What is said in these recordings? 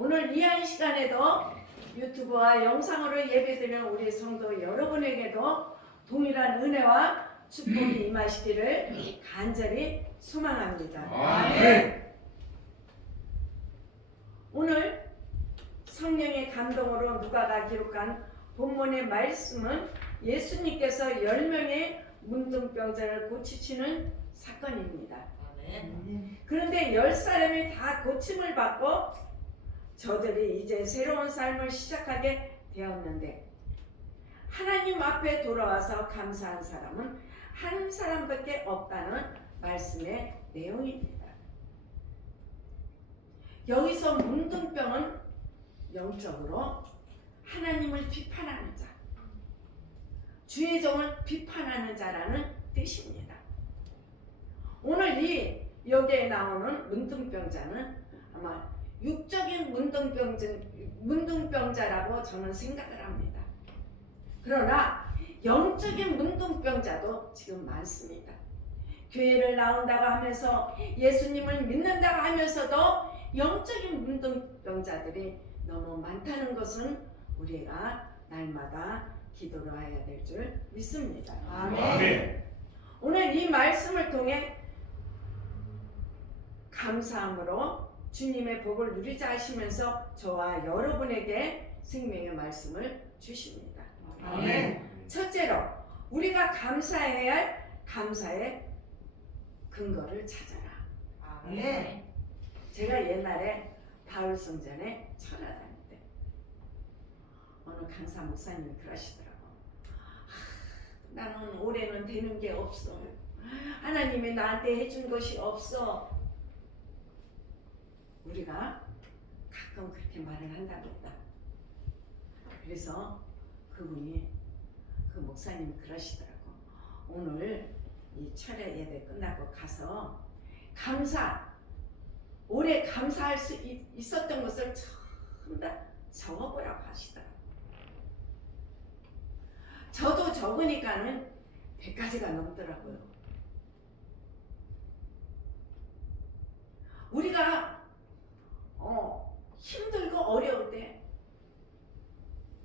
오늘 이 한 시간에도 유튜브와 영상으로 예배드리는 우리 성도 여러분에게도 동일한 은혜와 축복이 임하시기를 간절히 소망합니다. 아멘. 오늘 성령의 감동으로 누가가 기록한 본문의 말씀은 예수님께서 10명의 문둥병자를 고치시는 사건입니다. 그런데 10사람이 다 고침을 받고 저들이 이제 새로운 삶을 시작하게 되었는데 하나님 앞에 돌아와서 감사한 사람은 한 사람밖에 없다는 말씀의 내용입니다. 여기서 문둥병은 영적으로 하나님을 비판하는 자, 주의 종을 비판하는 자라는 뜻입니다. 오늘 여기에 나오는 문둥병자는 아마 육적인 문둥병자라고 저는 생각을 합니다. 그러나 영적인 문둥병자도 지금 많습니다. 교회를 나온다고 하면서 예수님을 믿는다고 하면서도 영적인 문둥병자들이 너무 많다는 것은 우리가 날마다 기도를 해야 될 줄 믿습니다. 아멘. 오늘 이 말씀을 통해 감사함으로 주님의 복을 누리자 하시면서 저와 여러분에게 생명의 말씀을 주십니다. 아멘. 첫째로 우리가 감사해야 할 감사의 근거를 찾아라. 아멘. 제가 옛날에 바울성전에 철학할 때 어느 강사 목사님이 그러시더라고. 나는 올해는 되는 게 없어. 하나님이 나한테 해준 것이 없어. 우리가 가끔 그렇게 말을 한답니다. 그래서 그분이 그 목사님이 그러시더라고. 오늘 이 철야 예배 끝나고 가서 올해 감사할 수 있었던 것을 전부 다 적어보라고 하시더라고. 저도 적으니까는 100가지가 넘더라고요. 우리가 힘들고 어려울 때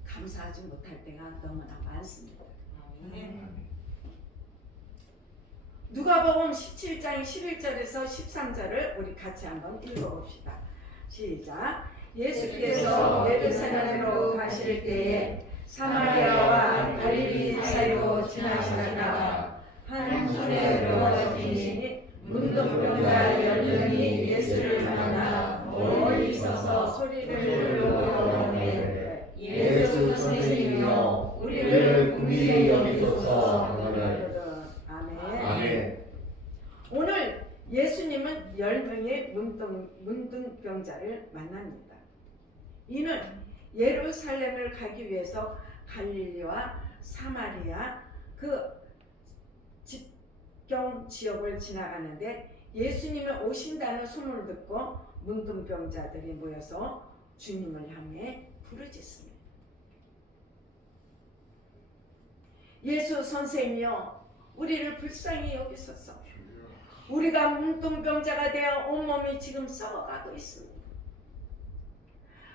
감사하지 못할 때가 너무나 많습니다. 누가복음 17장 11절에서 13절을 우리 같이 한번 읽어봅시다. 시작. 예수께서 예루살렘으로 가실 때에 사마리아와 갈릴리 사이로 지나시다가 한 손에 병을 지니 문둥병자 10명이 예수를 만나 멀리 서서 소리를 들려오되 예수 선생님이여 우리를 긍휼히 여기소서. 아멘. 오늘 예수님은 10명의 문둥병자를 만납니다. 이는 예루살렘을 가기 위해서 갈릴리와 사마리아 그 직경 지역을 지나가는데 예수님이 오신다는 소문을 듣고 문둥병자들이 모여서 주님을 향해 부르짖습니다. 예수 선생님이여 우리를 불쌍히 여기소서. 우리가 문둥병자가 되어 온몸이 지금 썩어가고 있습니다.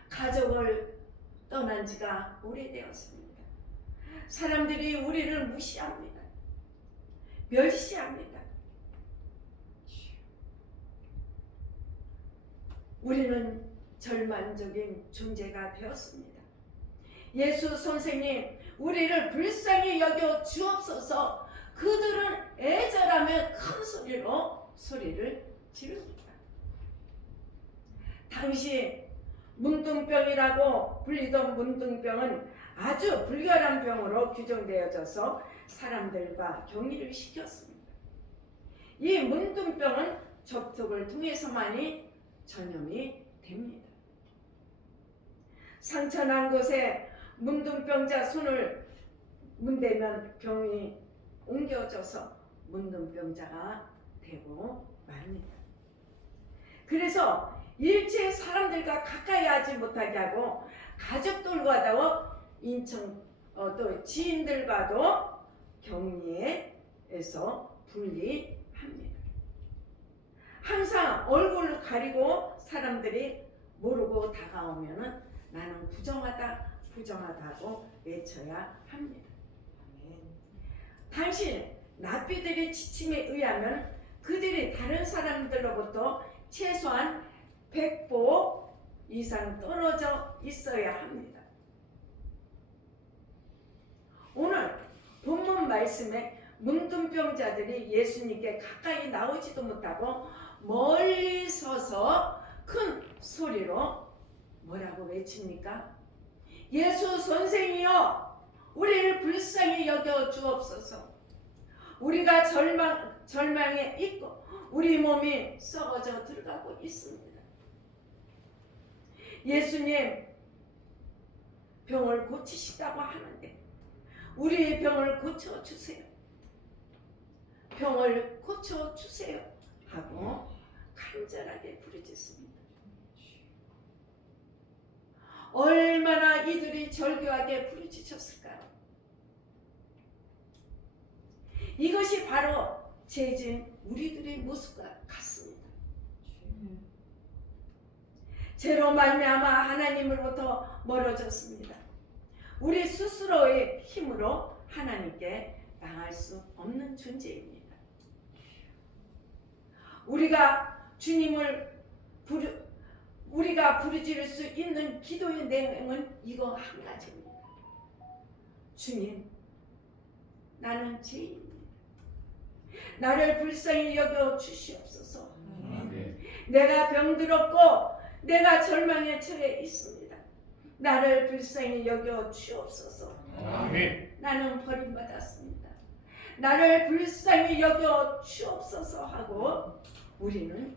가족을 떠난 지가 오래되었습니다. 사람들이 우리를 무시합니다. 멸시합니다. 우리는 절망적인 존재가 되었습니다. 예수 선생님, 우리를 불쌍히 여겨 주옵소서. 그들은 애절하며 큰 소리로 소리를 지릅니다. 당시 문둥병이라고 불리던 문둥병은 아주 불결한 병으로 규정되어져서 사람들과 격리를 시켰습니다. 이 문둥병은 접촉을 통해서만이 전염이 됩니다. 상처난 곳에 문둥병자 손을 문대면 병이 옮겨져서 문둥병자가 되고 맙니다. 그래서 일체 사람들과 가까이 하지 못하게 하고 가족들과도 또 지인들과도 격리해서 분리합니다. 항상 얼굴을 가리고 사람들이 모르고 다가오면은 나는 부정하다고 외쳐야 합니다. 당신 랍비들의 지침에 의하면 그들이 다른 사람들로부터 최소한 100보 이상 떨어져 있어야 합니다. 오늘 본문 말씀에 문둥병자들이 예수님께 가까이 나오지도 못하고 멀리 서서 큰 소리로 뭐라고 외칩니까? 예수 선생이여, 우리를 불쌍히 여겨 주옵소서. 우리가 절망에 있고 우리 몸이 썩어져 들어가고 있습니다. 예수님 병을 고치시다고 하는데 우리의 병을 고쳐주세요. 병을 고쳐주세요 하고 간절하게 부르짖습니다. 얼마나 이들이 절규하게 부르짖었을까요? 이것이 바로 죄진 우리들의 모습과 같습니다. 죄로 말미암아 하나님으로부터 멀어졌습니다. 우리 스스로의 힘으로 하나님께 나갈 수 없는 존재입니다. 우리가 부르짖을 수 있는 기도의 내용은 이거 한 가지입니다. 주님, 나는 죄인입니다. 나를 불쌍히 여겨 주시옵소서. 내가 병들었고 내가 절망에 처해 있습니다. 나를 불쌍히 여겨 주옵소서. 나는 버림받았습니다. 나를 불쌍히 여겨 주옵소서 하고 우리는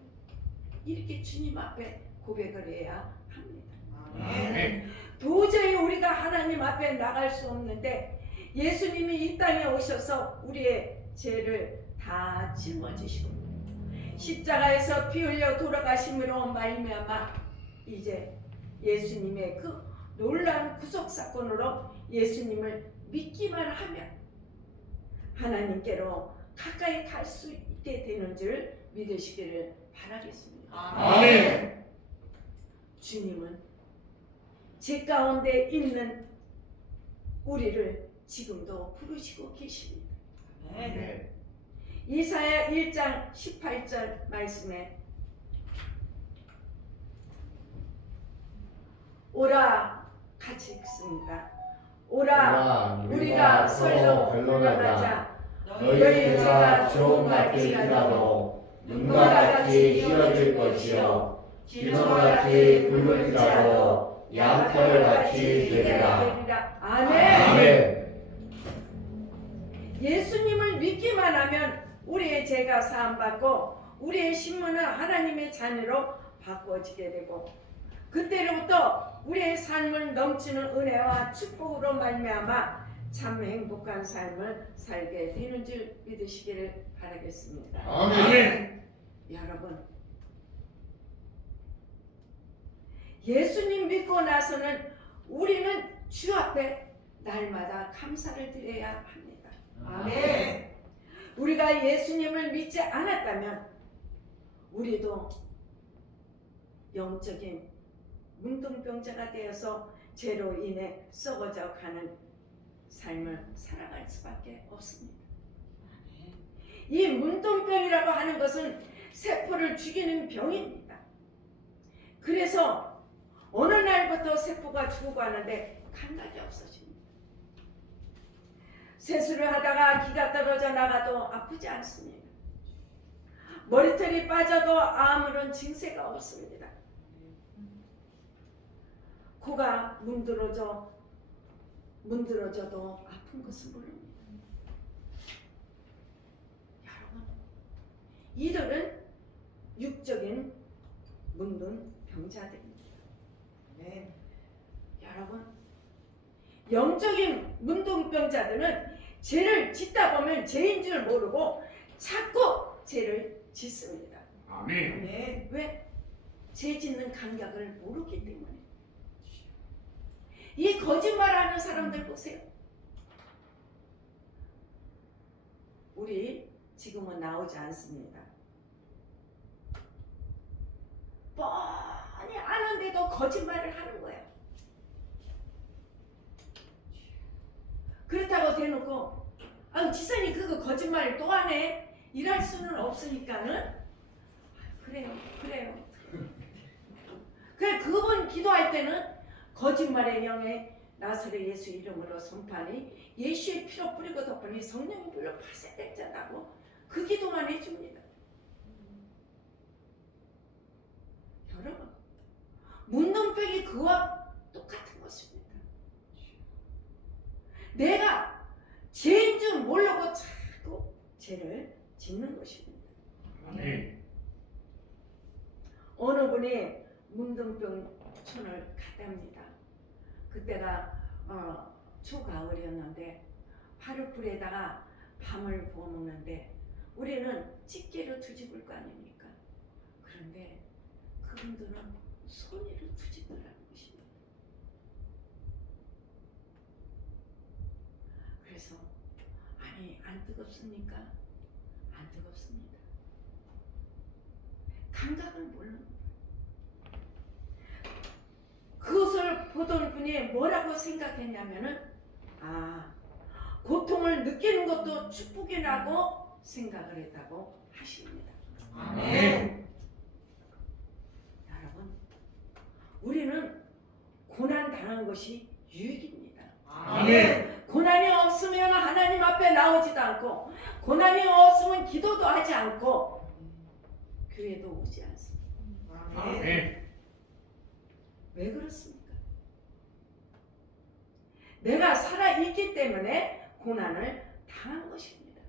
이렇게 주님 앞에 고백을 해야 합니다. 도저히 우리가 하나님 앞에 나갈 수 없는데 예수님이 이 땅에 오셔서 우리의 죄를 다 짊어지시고 십자가에서 피 흘려 돌아가심으로 말미암아 이제 예수님의 그 놀라운 구속 사건으로 예수님을 믿기만 하면 하나님께로 가까이 갈 수 있게 되는 줄 믿으시기를 바라겠습니다. 아멘. 주님은 죄 가운데 있는 우리를 지금도 부르시고 계십니다. 이사야 1장 18절 말씀에 오라 같이 읽습니다. 오라 우리가 설로 변론하자. 너희 죄가 좋은 같을지라도 눈과 같이 이어질 것이요 진호와 같이 붉을지라도 양털 같이 되리라. 아멘. 예수님을 믿기만 하면 우리의 죄가 사함받고 우리의 신분은 하나님의 자녀로 바꿔지게 되고 그때로부터 우리의 삶을 넘치는 은혜와 축복으로 말미암아 참 행복한 삶을 살게 되는 줄 믿으시기를 바라겠습니다. 아멘. 여러분, 예수님 믿고 나서는 우리는 주 앞에 날마다 감사를 드려야 합니다. 아멘. 우리가 예수님을 믿지 않았다면 우리도 영적인 문둥병자가 되어서 죄로 인해 썩어져 가는 삶을 살아갈 수밖에 없습니다. 이 문둥병이라고 하는 것은 세포를 죽이는 병입니다. 그래서 어느 날부터 세포가 죽어가는데 감각이 없어집니다. 세수를 하다가 기가 떨어져 나가도 아프지 않습니다. 머리털이 빠져도 아무런 증세가 없습니다. 코가 문드러져도 아픈 것은 모릅니다. 여러분, 이들은 육적인 문둥병자들입니다. 네. 여러분, 영적인 문둥병자들은 죄를 짓다 보면 죄인 줄 모르고 자꾸 죄를 짓습니다. 아멘. 네. 왜? 죄 짓는 감각을 모르기 때문에. 이 거짓말하는 사람들 보세요. 우리 지금은 나오지 않습니다. 뻔히 아는데 또 거짓말을 하는 거야. 그렇다고 대놓고 지사님 그거 거짓말 또 하네 이럴 수는 없으니까는 그래요. 그래 그분 기도할 때는 거짓말의 영에 나사렛 예수 이름으로 선포하니 예수의 피로 뿌리고 덮으니 성령이 불러 파쇄됐다고 그 기도만 해줍니다. 여러분 문둥병이 그와 똑같은 것입니다. 내가 죄인 줄 모르고 자꾸 죄를 짓는 것입니다. 아멘. 어느 분이 문둥병촌을 갔답니다. 그때가 초가을이었는데 화롯불에다가 밤을 구워 먹는데 우리는 집게로 뒤집을 거 아닙니까? 그런데 그분들은 손으로 뒤집으라는 것입니다. 그래서 아니 안 뜨겁습니까? 안 뜨겁습니다. 감각을 모르는 그것을 보던 분이 뭐라고 생각했냐면은 고통을 느끼는 것도 축복이라고 생각을 했다고 하십니다. 아멘. 여러분 우리는 고난 당한 것이 유익입니다. 아멘. 고난이 없으면 하나님 앞에 나오지도 않고 고난이 없으면 기도도 하지 않고 교회도 오지 않습니다. 아멘. 왜 그렇습니까? 내가 살아있기 때문에 고난을 당한 것입니다.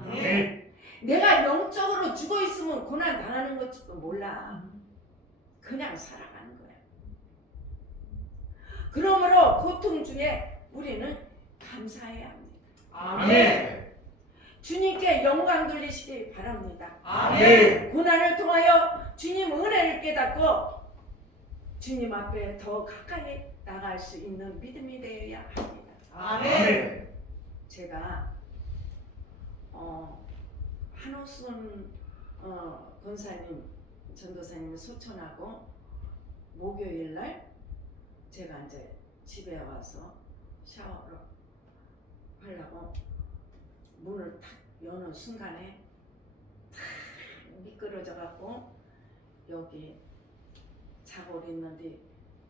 아멘. 내가 영적으로 죽어 있으면 고난 당하는 것도 몰라. 그냥 살아가는 거야. 그러므로 고통 중에 우리는 감사해야 합니다. 아멘. 주님께 영광 돌리시기 바랍니다. 아멘. 고난을 통하여 주님 은혜를 깨닫고 주님 앞에 더 가까이 나갈 수 있는 믿음이 되어야 합니다. 아멘. 제가 한호순 권사님 전도사님을 소천하고 목요일 날 제가 이제 집에 와서 샤워를 하려고 문을 탁 여는 순간에 탁 미끄러져 갖고 여기 자고 있는데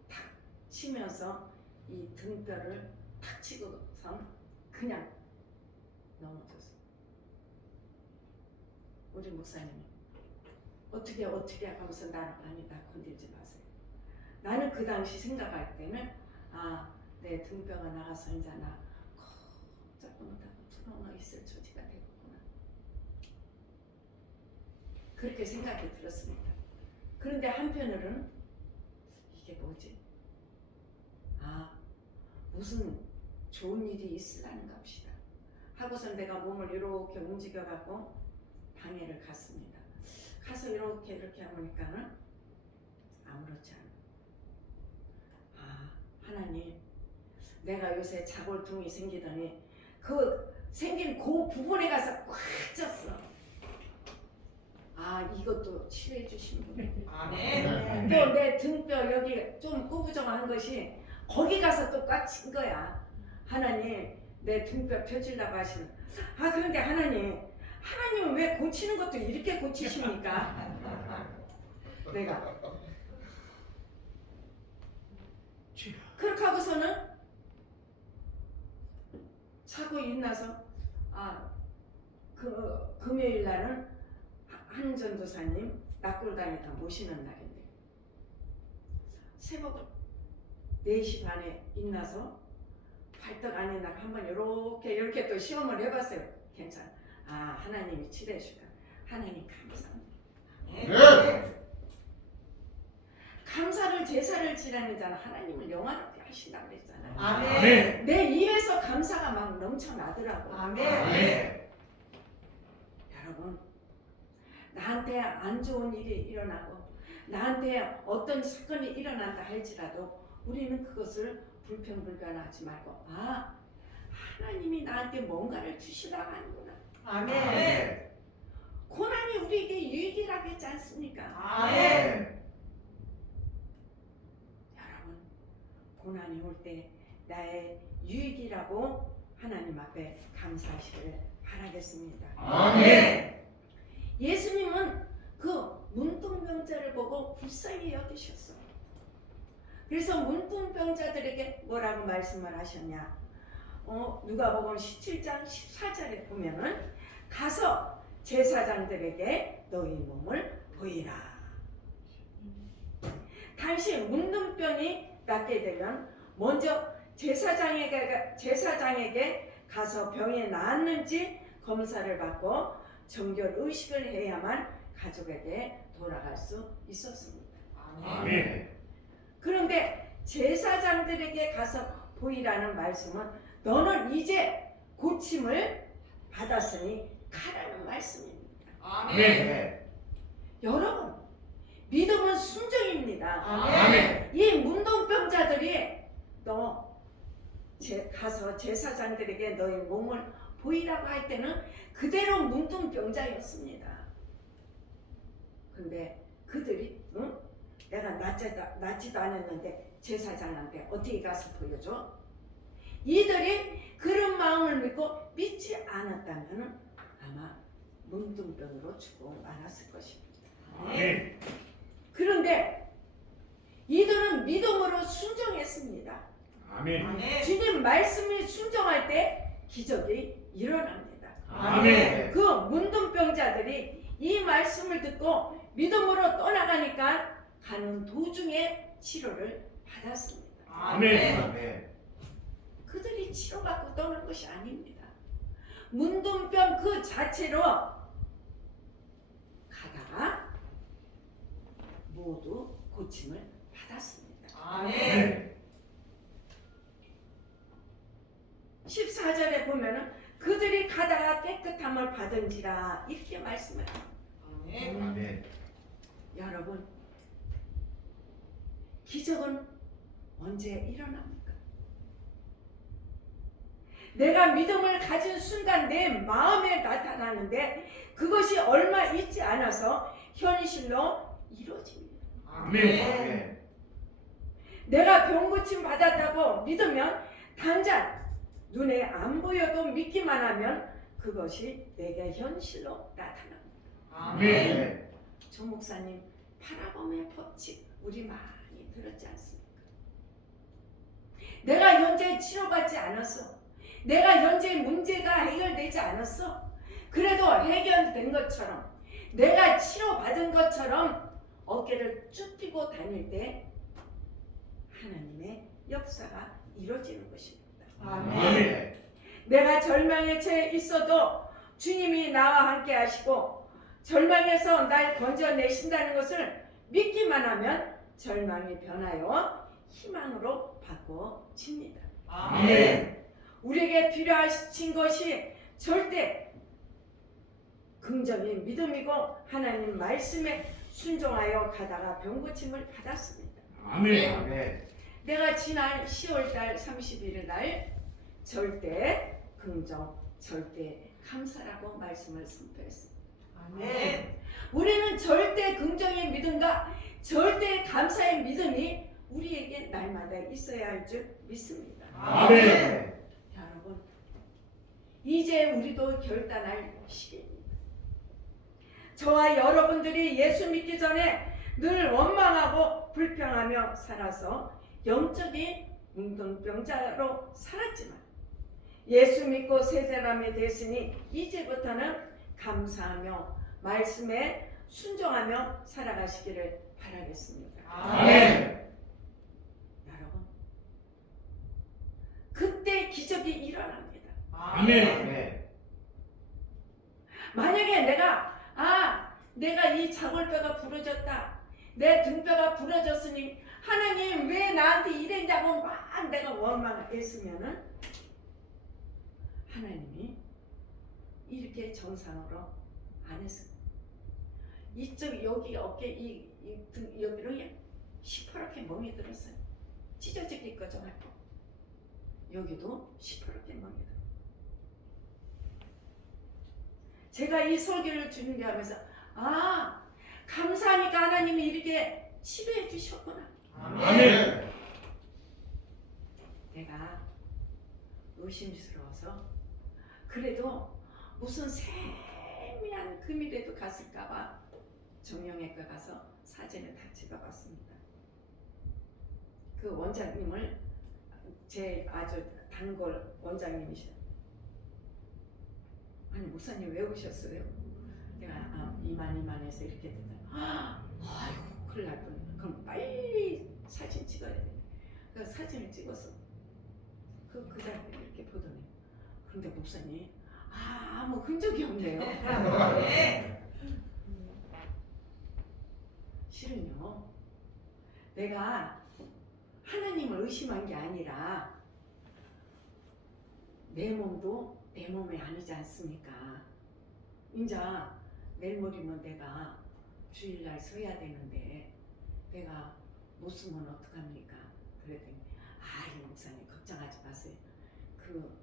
탁 치면서 이 등뼈를 탁 치고선 그냥 넘어졌어요. 우리 목사님이 어떻게 하면서 나를 아니다 건들지 마세요. 나는 그 당시 생각할 때는 내 등뼈가 나가서 이제 나 조금은 투병에 있을 처지가 되겠구나. 그렇게 생각이 들었습니다. 그런데 한편으로는 이게 뭐지? 무슨 좋은 일이 있으라는가 봅시다. 하고선 내가 몸을 이렇게 움직여갖고 방에를 갔습니다. 가서 이렇게 하니까는 아무렇지 않아. 하나님, 내가 요새 자골통이 생기더니 그 생긴 그 부분에 가서 꽉 쪘어. 이것도 치료해 주신 분. 아멘. 또 내 등뼈 여기 좀 꾸부정한 것이 거기 가서 또 꽉 친 거야. 하나님, 내 등뼈 펴주려고 하시는. 그런데 하나님은 왜 고치는 것도 이렇게 고치십니까? 내가 그렇게 하고서는 자고 일어나서 그 금요일 날은 한 전도사님 낙골당에다 모시는 날인데 새벽 4시 반에 일어나서 발떡 안 일어나고 한번 이렇게 또 시험을 해봤어요. 괜찮아. 하나님이 치료해 주다. 하나님 감사합니다. 네. 감사를 제사를 지내잖아. 하나님을 영화롭게 하신다고 그랬잖아요. 아멘. 내 입에서 감사가 막 넘쳐나더라고. 아멘. 여러분, 나한테 안 좋은 일이 일어나고 나한테 어떤 사건이 일어난다 할지라도 우리는 그것을 불평불만하지 말고 하나님이 나한테 뭔가를 주시라고 하는구나. 아멘. 고난이 우리에게 유익이라고 했지 않습니까? 아멘. 볼 때 나의 유익이라고 하나님 앞에 감사하시길 바라겠습니다. 아멘. 예수님은 그 문둥병자를 보고 불쌍히 여기셨어요. 그래서 문둥병자들에게 뭐라고 말씀을 하셨냐? 누가복음 17장 14절에 보면은 가서 제사장들에게 너희 몸을 보이라. 당시 문둥병이 낫게 되면 먼저 제사장에게 가서 병이 나았는지 검사를 받고 정결 의식을 해야만 가족에게 돌아갈 수 있었습니다. 아멘. 그런데 제사장들에게 가서 보이라는 말씀은 너는 이제 고침을 받았으니 가라는 말씀입니다. 아멘. 여러분, 믿음은 순종입니다. 아멘. 이 문둥병자들이 가서 제사장들에게 너희 몸을 보이라고 할 때는 그대로 문둥병자였습니다. 근데 그들이 내가 낫지도 않았는데 제사장한테 어떻게 가서 보여줘? 이들이 그런 마음을 믿지 않았다면 아마 문둥병으로 죽고 말았을 것입니다. 아멘. 그런데 이들은 믿음으로 순종했습니다. 아멘. 주님 말씀이 순종할 때 기적이 일어납니다. 아멘. 그 문둥병자들이 이 말씀을 듣고 믿음으로 떠나가니까 가는 도중에 치료를 받았습니다. 아멘. 아멘. 그들이 치료받고 떠난 것이 아닙니다. 문둥병 그 자체로 가다가 모두 고침을 받았습니다. 아멘. 14절에 보면은 그들이 가다가 깨끗함을 받은지라 이렇게 말씀해요. 아멘. 여러분, 기적은 언제 일어납니까? 내가 믿음을 가진 순간 내 마음에 나타나는데 그것이 얼마 있지 않아서 현실로 이루어집니다. 아멘. 내가 병 고침 받았다고 믿으면 당장 눈에 안 보여도 믿기만 하면 그것이 내게 현실로 나타납니다. 아멘. 조 목사님 파라범의 법칙 우리 많이 들었지 않습니까? 내가 현재 치료받지 않았어. 내가 현재 문제가 해결되지 않았어. 그래도 해결된 것처럼 내가 치료받은 것처럼 어깨를 쭉 펴고 다닐 때 하나님의 역사가 이루어지는 것입니다. 아멘. 내가 절망에 처해 있어도 주님이 나와 함께 하시고 절망에서 날 건져내신다는 것을 믿기만 하면 절망이 변하여 희망으로 바꿔집니다. 아멘. 우리에게 필요하신 것이 절대 긍정인 믿음이고 하나님 말씀에 순종하여 가다가 병고침을 받았습니다. 아멘. 아멘. 내가 지난 10월달 31일 날 절대 긍정, 절대 감사라고 말씀을 선포했습니다. 아멘. 우리는 절대 긍정의 믿음과 절대 감사의 믿음이 우리에게 날마다 있어야 할 줄 믿습니다. 아멘. 여러분, 이제 우리도 결단할 시기입니다. 저와 여러분들이 예수 믿기 전에 늘 원망하고 불평하며 살아서 영적인 문둥병자로 살았지만 예수 믿고 새 사람이 됐으니 이제부터는 감사하며 말씀에 순종하며 살아가시기를 바라겠습니다. 아멘. 여러분, 그때 기적이 일어납니다. 아멘. 아멘. 만약에 내가 이 자골뼈가 부러졌다, 내 등뼈가 부러졌으니 하나님 왜 나한테 이랬냐고 막 내가 원망했으면은 하나님이 이렇게 정상으로 안 했습니다. 이쪽 여기 어깨 이 등 여기로 시퍼렇게 멍이 들었어요. 찢어지기 꺼져갖고 여기도 시퍼렇게 멍이 들어요. 제가 이 설교를 준비하면서 감사하니까 하나님이 이렇게 치료해 주셨구나. 아멘. 내가 의심스러워서 그래도 무슨 세미한 금이라도 갔을까봐 정형외과 가서 사진을 다 찍어봤습니다. 그 원장님을 제 아주 단골 원장님이셔. 아니 목사님 왜 오셨어요? 내가 이만해서 이렇게 됐다. 아이고 큰일 날 뻔. 그럼 빨리 사진 찍어야 돼. 그 사진을 찍어서 그 자리에 이렇게 보더니 그런데 목사님 아무 흔적이 없네요. 실은요 내가 하나님을 의심한 게 아니라 내 몸도 내 몸이 아니지 않습니까? 인자 내일 모레면 내가 주일날 서야 되는데 내가 못 쓰면 어떡합니까? 그랬더니 이 목사님 걱정하지 마세요. 그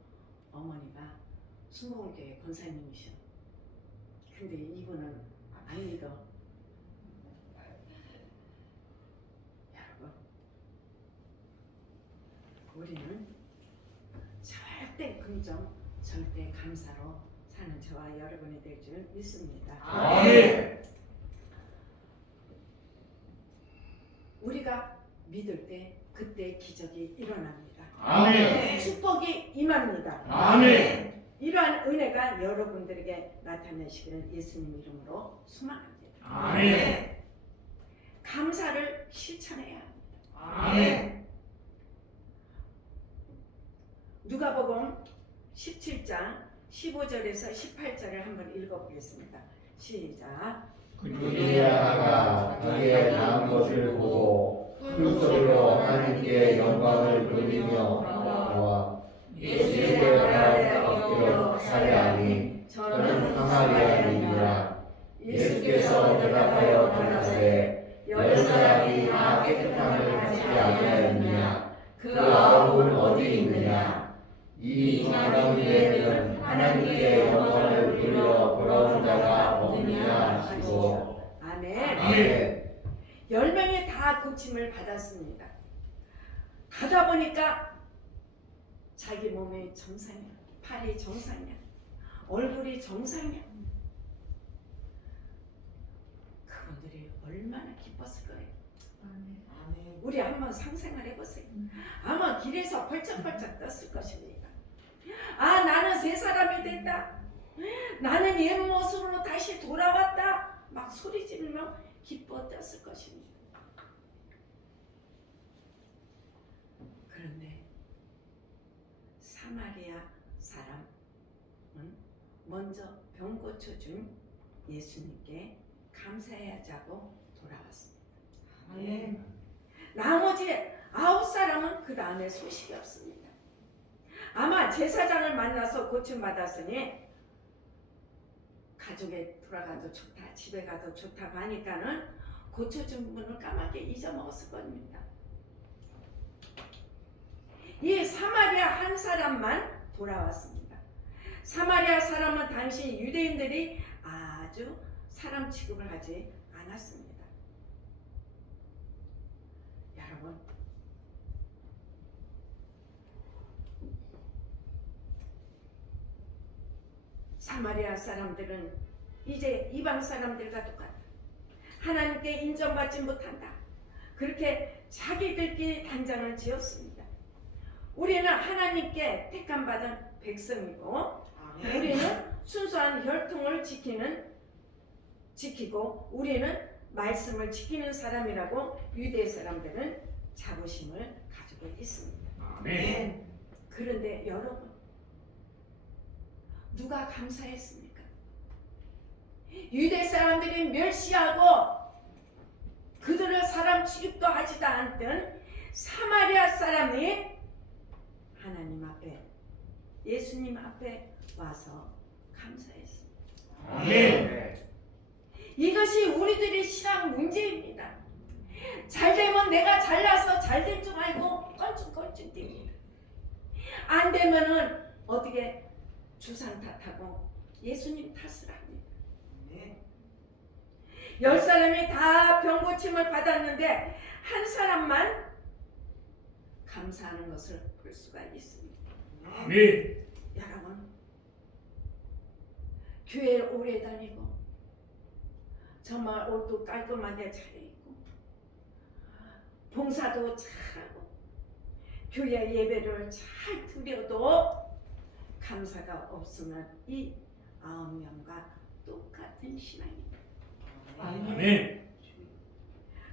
어머니가 수목교회 권사님이셔. 근데 이분은 안 믿어. 여러분 우리는 절대 긍정 절대 감사로 사는 저와 여러분이 될 줄 믿습니다. 아멘. 우리가 믿을 때 그때 기적이 일어납니다. 아멘. 축복이 임합니다. 아멘. 이러한 은혜가 여러분들에게 나타나시기를 예수님 이름으로 소망합니다. 아멘. 감사를 실천해야 합니다. 아멘. 누가복음 17장 15절에서 18절을 한번 읽어보겠습니다. 시작. 그중에 하나가 자기의 낳은 것을 보고 큰 소리로 하나님께 영광을 돌리며 나와 예수께 발 엎드려 살해하니 저는 사마리아인이라. 예수께서 대답하여 가라사대 열 사람이 다 깨끗함을 받지 아니하였느냐? 그 아홉은 어디 있느냐? 이 가운데는 하나님께 영광을 돌려 돌아온 자가 없느냐 하시고. 아멘. 아멘. 10명이 다 고침을 받았습니다. 가다 보니까 자기 몸이 정상이야. 팔이 정상이야. 얼굴이 정상이야. 그분들이 얼마나 기뻤을 거예요. 우리 한번 상상을 해보세요. 아마 길에서 벌쩍벌쩍 떴을 것입니다. 나는 새 사람이 됐다. 나는 옛 모습으로 다시 돌아왔다. 막 소리 지르며 기뻐 떴을 것입니다. 그런데 사마리아 사람은 먼저 병 고쳐준 예수님께 감사하자고 돌아왔습니다. 아멘. 나머지 9사람은 그 다음에 소식이 없습니다. 아마 제사장을 만나서 고침받았으니 가족에 돌아가도 좋다, 집에 가도 좋다고 하니까는 고쳐준 분을 까맣게 잊어먹었을 겁니다. 이 사마리아 한 사람만 돌아왔습니다. 사마리아 사람은 당시 유대인들이 아주 사람 취급을 하지 않았습니다. 여러분, 사마리아 사람들은 이제 이방 사람들과 똑같다. 하나님께 인정받지 못한다. 그렇게 자기들끼리 단장을 지었습니다. 우리는 하나님께 택함받은 백성이고 우리는 순수한 혈통을 지키고 우리는 말씀을 지키는 사람이라고 유대 사람들은 자부심을 가지고 있습니다. 아멘. 그런데 여러분, 누가 감사했습니까? 유대 사람들이 멸시하고 그들을 사람 취급도 하지도 않던 사마리아 사람이 하나님 앞에, 예수님 앞에 와서 감사했습니다. 아멘. 이것이 우리들의 신앙 문제입니다. 잘 되면 내가 잘나서 잘 된 줄 알고 껄쭉껄쭉 뜁니다. 안 되면은 어떻게 주상 탓하고 예수님 탓을 합니다. 10사람이 다 병고침을 받았는데 한 사람만 감사하는 것을 볼 수가 있습니다. 아멘. 여러분, 교회를 오래 다니고 정말 옷도 깔끔하게 차려입고 봉사도 잘하고 교회 예배를 잘 드려도 감사가 없으면 이 9명과 똑같은 신앙입니다. 아멘.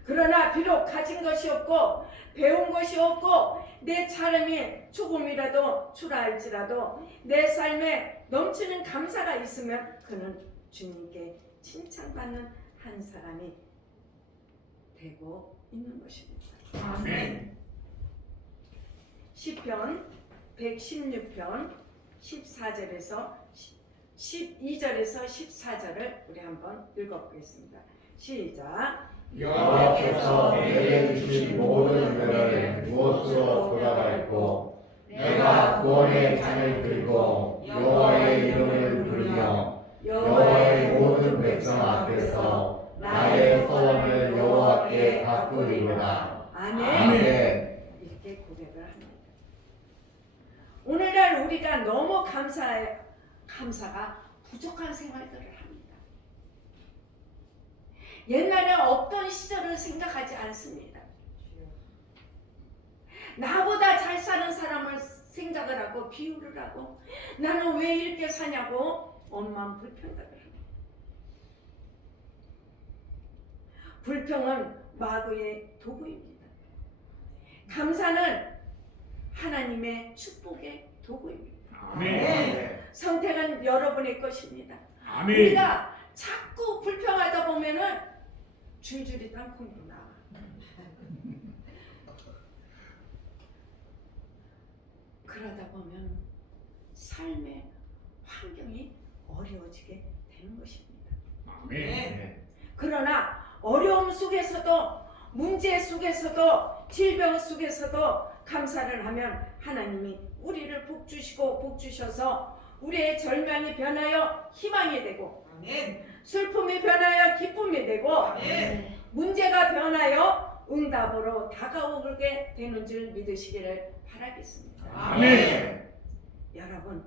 그러나 비록 가진 것이 없고 배운 것이 없고 내 차림이 조금이라도 초라할지라도 내 삶에 넘치는 감사가 있으면 그는 주님께 칭찬받는 한 사람이 되고 있는 것입니다. 아멘. 시편 116편 14절에서 12절에서 14절을 우리 한번 읽어보겠습니다. 시작. 여호와께서 내게 주신 모든 은혜를 무엇으로 돌아갈고 내가 구원의 잔을 들고 여호와의 이름을 부르며 여호와의 모든 백성 앞에서 나의 소원을 여호와께 바꾸리로다. 아멘. 아멘. 이렇게 고백을 합니다. 오늘날 우리가 너무 감사가 부족한 생활들을 합니다. 옛날에 없던 시절을 생각하지 않습니다. 나보다 잘 사는 사람을 생각을 하고 비유를 하고 나는 왜 이렇게 사냐고 엄만 불평을 합니다. 불평은 마귀의 도구입니다. 감사는 하나님의 축복의 도구입니다. 아멘. 선택은 여러분의 것입니다. 아멘. 우리가 자꾸 불평하다 보면은 줄줄이 땅콩도 나와. 그러다 보면 삶의 환경이 어려워지게 되는 것입니다. 아멘. 그러나 어려움 속에서도 문제 속에서도 질병 속에서도 감사를 하면 하나님이 우리를 복주셔서 우리의 절망이 변하여 희망이 되고 슬픔이 변하여 기쁨이 되고 문제가 변하여 응답으로 다가오게 되는 줄 믿으시기를 바라겠습니다. 아멘. 여러분,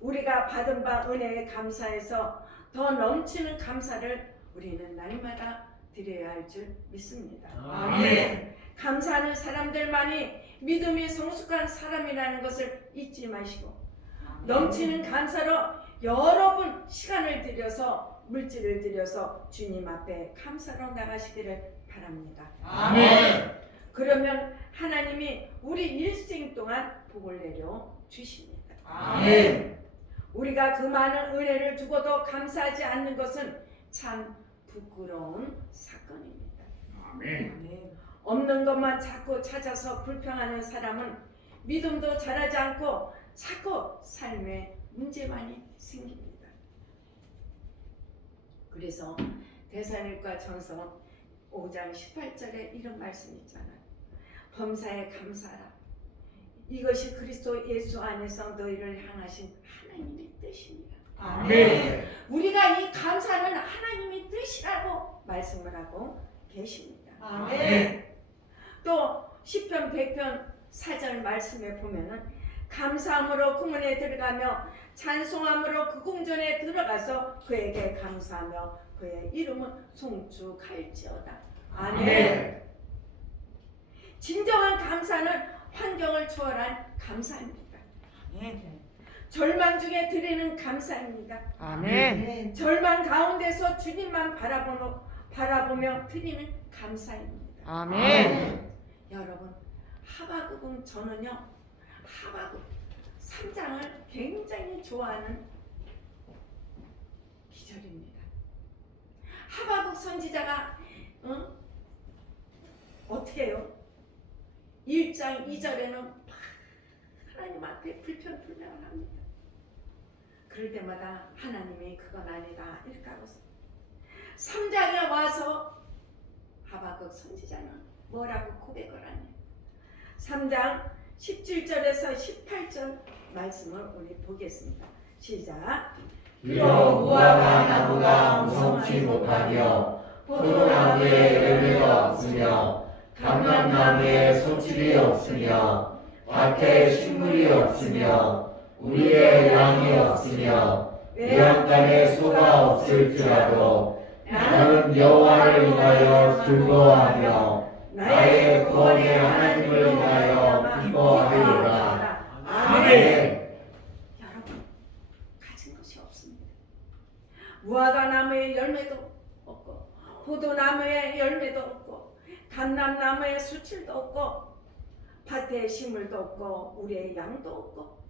우리가 받은 바 은혜에 감사해서 더 넘치는 감사를 우리는 날마다 드려야 할 줄 믿습니다. 아멘. 감사하는 사람들만이 믿음이 성숙한 사람이라는 것을 잊지 마시고 넘치는 감사로 여러분 시간을 들여서 물질을 들여서 주님 앞에 감사로 나가시기를 바랍니다. 아멘. 그러면 하나님이 우리 일생 동안 복을 내려 주십니다. 아멘. 우리가 그 많은 은혜를 두고도 감사하지 않는 것은 참 부끄러운 사건입니다. 아멘. 없는 것만 자꾸 찾아서 불평하는 사람은 믿음도 자라지 않고 자꾸 삶에 문제만이 생깁니다. 그래서 데살로니가 전서 5장 18절에 이런 말씀이 있잖아요. 범사에 감사하라. 이것이 그리스도 예수 안에서 너희를 향하신 하나님의 뜻입니다. 아멘. 우리가 이 감사는 하나님의 뜻이라고 말씀을 하고 계십니다. 아멘. 또 시편 100편 4절 말씀에 보면은 감사함으로 궁문에 들어가며 찬송함으로 그 궁전에 들어가서 그에게 감사하며 그의 이름은 송축할지어다. 아멘. 진정한 감사는 환경을 초월한 감사입니다. 절망 중에 드리는 감사입니다. 아멘. 절망 가운데서 주님만 바라보며 드리는 감사입니다. 아멘. 여러분, 하바국은 저는요 하바국 3장을 굉장히 좋아하는 기절입니다. 하바국 선지자가 어떻게 해요? 1장 2절에는 하나님 앞에 불평불명을 합니다. 그럴 때마다 하나님이 그건 아니다 이렇게 하고 3장에 와서 하바국 선지자는 뭐라고 고백을 하냐? 3장 17절에서 18절 말씀을 우리 보겠습니다. 시작. 비록 무화과 나무가 무성치 못하며 포도나무에 열매가 없으며 감람나무에 소출이 없으며 밭에 식물이 없으며 우리의 양이 없으며 외양간에 소가 없을지라도 나는 여호와를 인하여 즐거워하며 나의 구원의 하나님을 인하여 기뻐하리로다. 아멘. 여러분 가진 것이 없습니다. 무화과나무에 열매도 없고 포도나무에 열매도 없고 감람나무에 수출도 없고 밭에 식물도 없고 우리의 양도 없고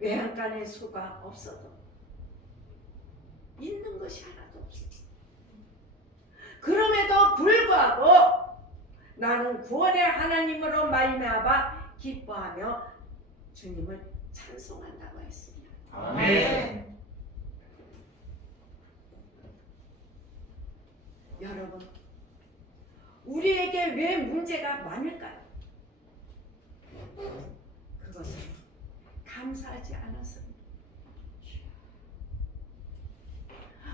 외양간에 소가 없어도 있는 것이 하나도 없습니다. 그럼에도 불구하고 나는 구원의 하나님으로 말미암아 기뻐하며 주님을 찬송한다고 했습니다. 아멘. 여러분, 우리에게 왜 문제가 많을까요? 그것은 감사하지 않았습니다.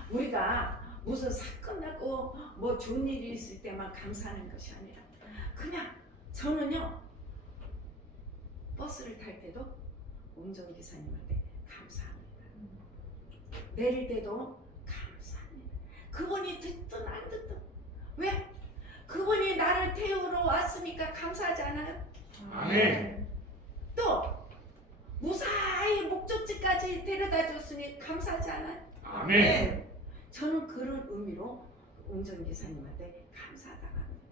우리가 무슨 사건 나고 뭐 좋은 일이 있을 때만 감사하는 것이 아니라 그냥 저는요 버스를 탈 때도 운전기사님한테 감사합니다. 내릴 때도 감사합니다. 그분이 듣든 안 듣든 왜? 그분이 나를 태우러 왔으니까 감사하지 않아요? 아멘. 또 무사히 목적지까지 데려다 줬으니 감사하지 않아요? 아멘. 저는 그런 의미로 운전기사님한테 감사하다고 합니다.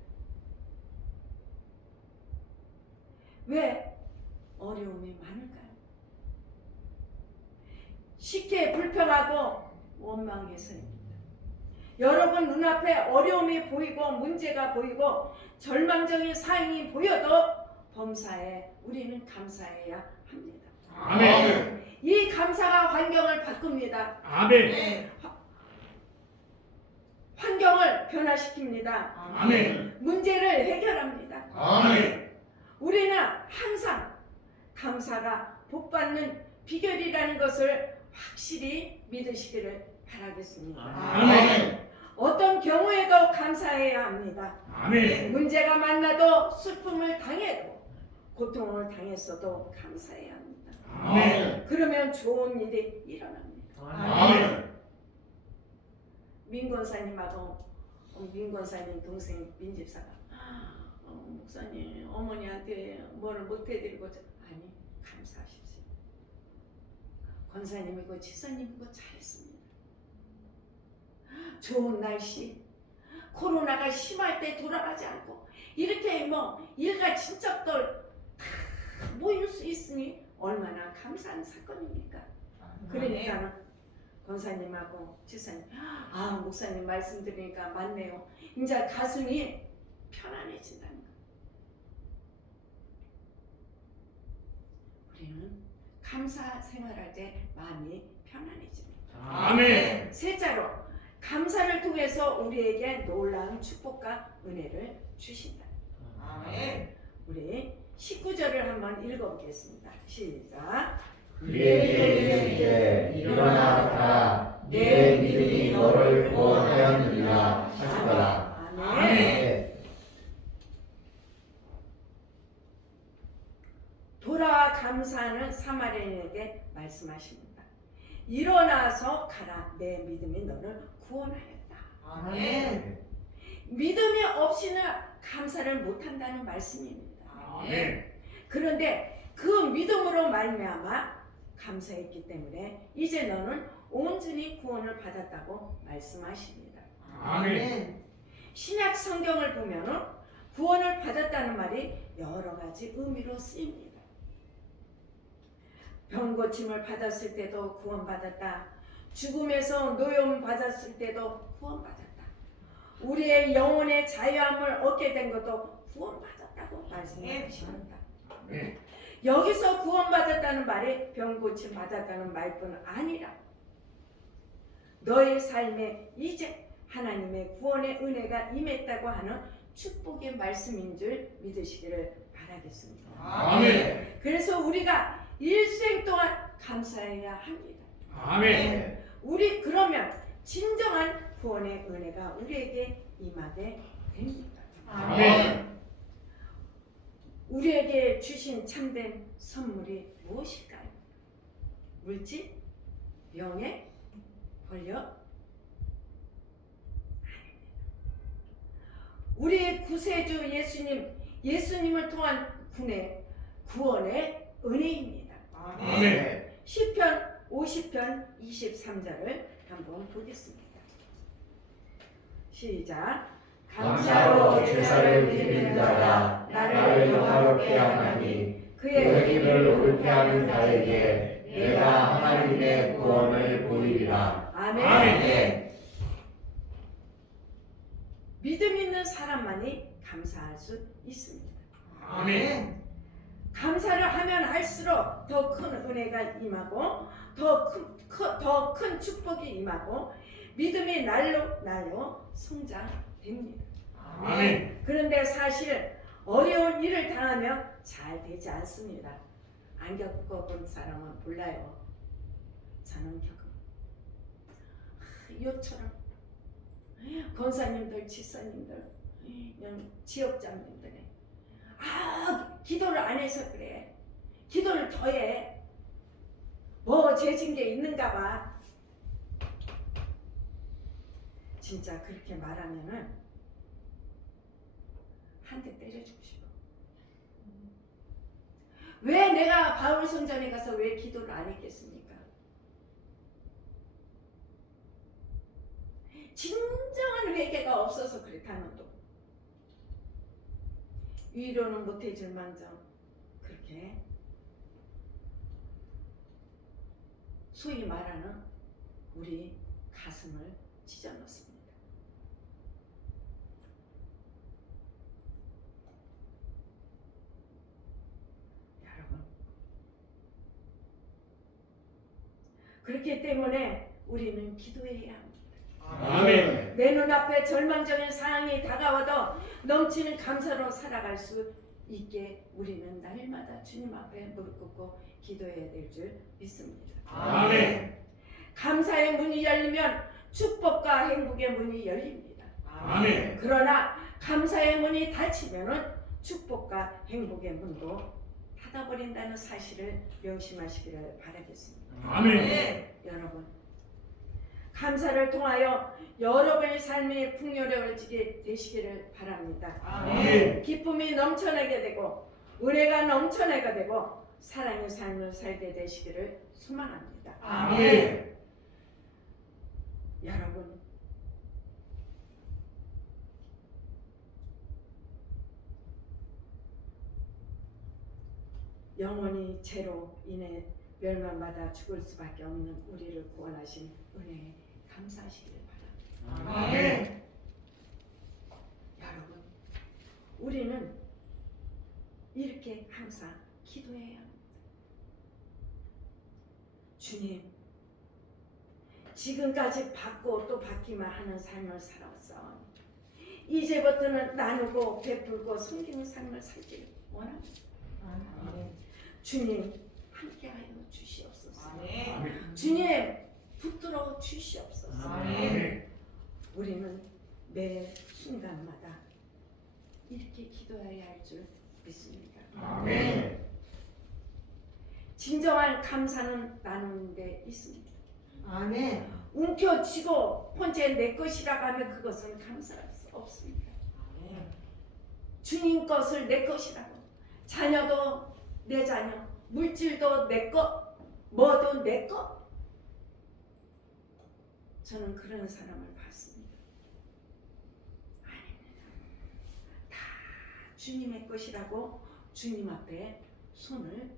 왜 어려움이 많을까요? 쉽게 불평하고 원망해서입니다. 여러분 눈앞에 어려움이 보이고 문제가 보이고 절망적인 상황이 보여도 범사에 우리는 감사해야 합니다. 아멘. 이 감사가 환경을 바꿉니다. 아멘. 환경을 변화시킵니다. 아멘. 문제를 해결합니다. 아멘. 우리는 항상 감사가 복받는 비결이라는 것을 확실히 믿으시기를 바라겠습니다. 아멘. 어떤 경우에도 감사해야 합니다. 아멘. 문제가 만나도 슬픔을 당해도 고통을 당했어도 감사해야 합니다. 아멘. 그러면 좋은 일이 일어납니다. 아멘. 민권사님하고 민권사님 동생 민집사가 목사님 어머니한테 뭐를 못해드리고 아니 감사하십시오. 권사님이고 지사님이고 잘했습니다. 좋은 날씨 코로나가 심할 때 돌아가지 않고 이렇게 뭐 일가 친척들 다 모일 수 있으니 얼마나 감사한 사건입니까? 그러니까 권사님하고 지사님 목사님 말씀 들으니까 맞네요. 이제 가슴이 편안해진다는 거. 우리는 감사 생활할 때 마음이 편안해집니다. 아멘. 셋째로 감사를 통해서 우리에게 놀라운 축복과 은혜를 주신다. 아멘. 우리 19절을 한번 읽어보겠습니다. 시작. 그에게 이르시되 일어나 가라 내 믿음이 너를 구원하였느니라 하시더라. 아멘. 아멘. 돌아와 감사하는 사마리아인에게 말씀하십니다. 일어나서 가라. 내 믿음이 너를 구원하였다. 아멘. 믿음이 없이는 감사를 못한다는 말씀입니다. 아멘. 그런데 그 믿음으로 말미암아 감사했기 때문에 이제 너는 온전히 구원을 받았다고 말씀하십니다. 아멘. 신약 성경을 보면은 구원을 받았다는 말이 여러 가지 의미로 쓰입니다. 병 고침을 받았을 때도 구원받았다. 죽음에서 노임 받았을 때도 구원받았다. 우리의 영혼의 자유함을 얻게 된 것도 구원받았다고 말씀하십니다. 아멘. 여기서 구원받았다는 말이 병 고침 받았다는 말뿐 아니라 너의 삶에 이제 하나님의 구원의 은혜가 임했다고 하는 축복의 말씀인 줄 믿으시기를 바라겠습니다. 아멘. 그래서 우리가 일생 동안 감사해야 합니다. 아멘. 우리 그러면 진정한 구원의 은혜가 우리에게 임하게 됩니다. 아멘. 우리에게 주신 참된 선물이 무엇일까요? 물질? 명예? 권력? 우리의 구세주 예수님을 통한 구원의 은혜입니다. 아멘. 시편 50편 23절을 한번 보겠습니다. 시작. 감사로 제사를 드리는 자가 나를 영화롭게 하나니 그의 길을 옳게 하는 자에게 내가 하나님의 구원을 보이리라. 아멘. 아멘. 믿음 있는 사람만이 감사할 수 있습니다. 아멘. 감사를 하면 할수록 더 큰 은혜가 임하고 더 큰 축복이 임하고 믿음이 날로 성장됩니다. 아멘. 그런데 사실 어려운 일을 당하면 잘 되지 않습니다. 안 겪어본 사람은 몰라요. 저는 이처럼 권사님들, 지사님들, 지역장님들이 기도를 안 해서 그래. 기도를 더 해. 뭐 죄진 게 있는가 봐. 진짜 그렇게 말하면은 한 대 때려주고 싶어. 왜 내가 바울 성전에 가서 왜 기도를 안 했겠습니까? 진정한 회개가 없어서 그렇다면 또 위로는 못해줄 망정 그렇게 소위 말하는 우리 가슴을 찢어놓습니다. 여러분, 그렇기 때문에 우리는 기도해야 합니다. 아멘. 내 눈앞에 절망적인 상황이 다가와도 넘치는 감사로 살아갈 수 있게 우리는 날마다 주님 앞에 무릎 꿇고 기도해야 될 줄 믿습니다. 아멘. 감사의 문이 열리면 축복과 행복의 문이 열립니다. 아멘. 그러나 감사의 문이 닫히면은 축복과 행복의 문도 닫아버린다는 사실을 명심하시기를 바라겠습니다. 아멘. 여러분, 감사를 통하여 여러분의 삶이 풍요로워지게 되시기를 바랍니다. 아멘. 기쁨이 넘쳐나게 되고 은혜가 넘쳐나게 되고 사랑의 삶을 살게 되시기를 소망합니다. 아멘. 여러분, 영원히 죄로 인해 멸망받아 죽을 수밖에 없는 우리를 구원하신 은혜에 감사하시기를 바랍니다. 아멘. 여러분, 우리는 이렇게 항상 기도해야 합니다. 주님, 지금까지 받고 또 받기만 하는 삶을 살았어. 이제부터는 나누고 베풀고 섬기는 삶을 살기를 원합니다. 주님, 함께하여 주시옵소서. 아멘. 주님, 붙들어 주시옵소서. 아멘. 우리는 매 순간마다 이렇게 기도해야 할 줄 믿습니다. 아멘. 진정한 감사는 나누는 데 있습니다. 아멘. 움켜쥐고 혼자 내 것이라고 하면 그것은 감사할 수 없습니다. 주님 것을 내 것이라고, 자녀도 내 자녀, 물질도 내 것, 뭐도 내 것. 저는 그런 사람을 봤습니다. 아닙니다. 다 주님의 것이라고 주님 앞에 손을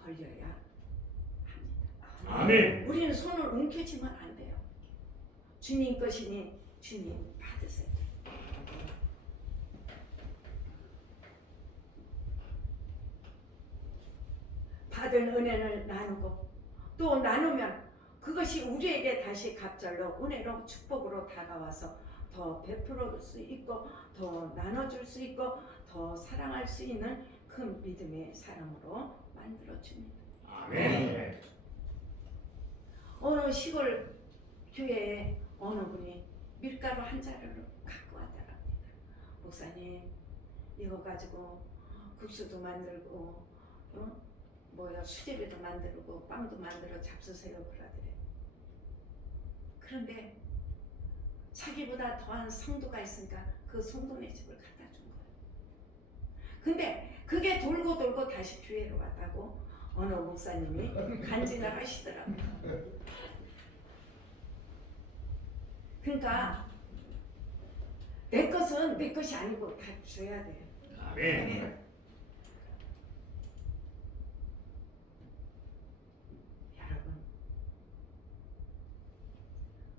벌려야 합니다. 아멘. 우리는 손을 움켜쥐면 안 돼요. 주님 것이니 주님 받으세요. 받은 은혜를 나누고 또 나누면 그것이 우리에게 다시 갑절로 은혜로 축복으로 다가와서 더 베풀어 수 있고 더 나눠줄 수 있고 더 사랑할 수 있는 큰 믿음의 사람으로 만들어줍니다. 아멘. 어느 시골 교회에 어느 분이 밀가루 한 자루를 갖고 왔더랍니다. 목사님, 이거 가지고 국수도 만들고 수제비도 만들고 빵도 만들어 잡수세요 그러더래. 그런데 자기보다 더한 성도가 있으니까 그 성도네 집을 갖다 준 거예요. 근데 그게 돌고 돌고 다시 교회로 왔다고 어느 목사님이 간증을 하시더라고요. 그러니까 내 것은 내 것이 아니고 다 줘야 돼요. 아멘. 여러분,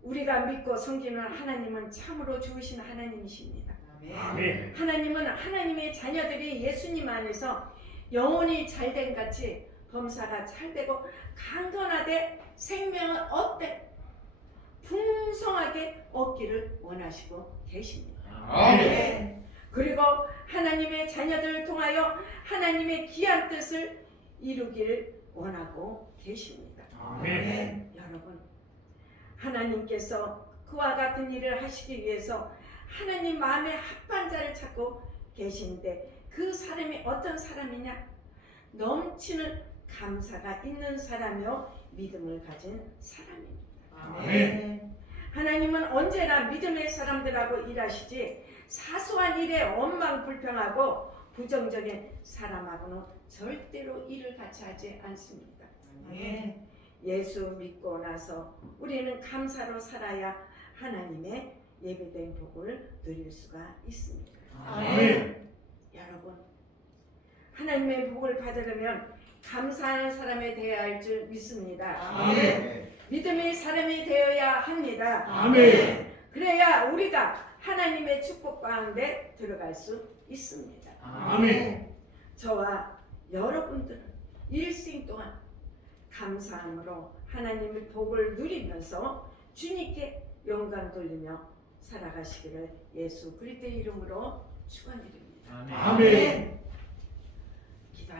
우리가 믿고 섬기는 하나님은 참으로 좋으신 하나님이십니다. 아멘. 하나님은 하나님의 자녀들이 예수님 안에서 영혼이 잘된 같이 범사가 잘되고 강건하되 생명은 어때 풍성하게 얻기를 원하시고 계십니다. 아멘. 그리고 하나님의 자녀들을 통하여 하나님의 귀한 뜻을 이루기를 원하고 계십니다. 아멘. 여러분, 하나님께서 그와 같은 일을 하시기 위해서 하나님 마음에 합한 자를 찾고 계신데 그 사람이 어떤 사람이냐? 넘치는 감사가 있는 사람이요 믿음을 가진 사람입니다. 아멘. 하나님은 언제나 믿음의 사람들하고 일하시지 사소한 일에 원망불평하고 부정적인 사람하고는 절대로 일을 같이 하지 않습니다. 예수 믿고 나서 우리는 감사로 살아야 하나님의 예배된 복을 누릴 수가 있습니다. 아멘. 여러분, 하나님의 복을 받으려면 감사하는 사람이 되어야 할 줄 믿습니다. 아멘. 믿음의 사람이 되어야 합니다. 아멘. 그래야 우리가 하나님의 축복 가운데 들어갈 수 있습니다. 아멘. 저와 여러분들은 일생 동안 감사함으로 하나님의 복을 누리면서 주님께 영광 돌리며 살아가시기를 예수 그리스도의 이름으로 축원드립니다. 아멘.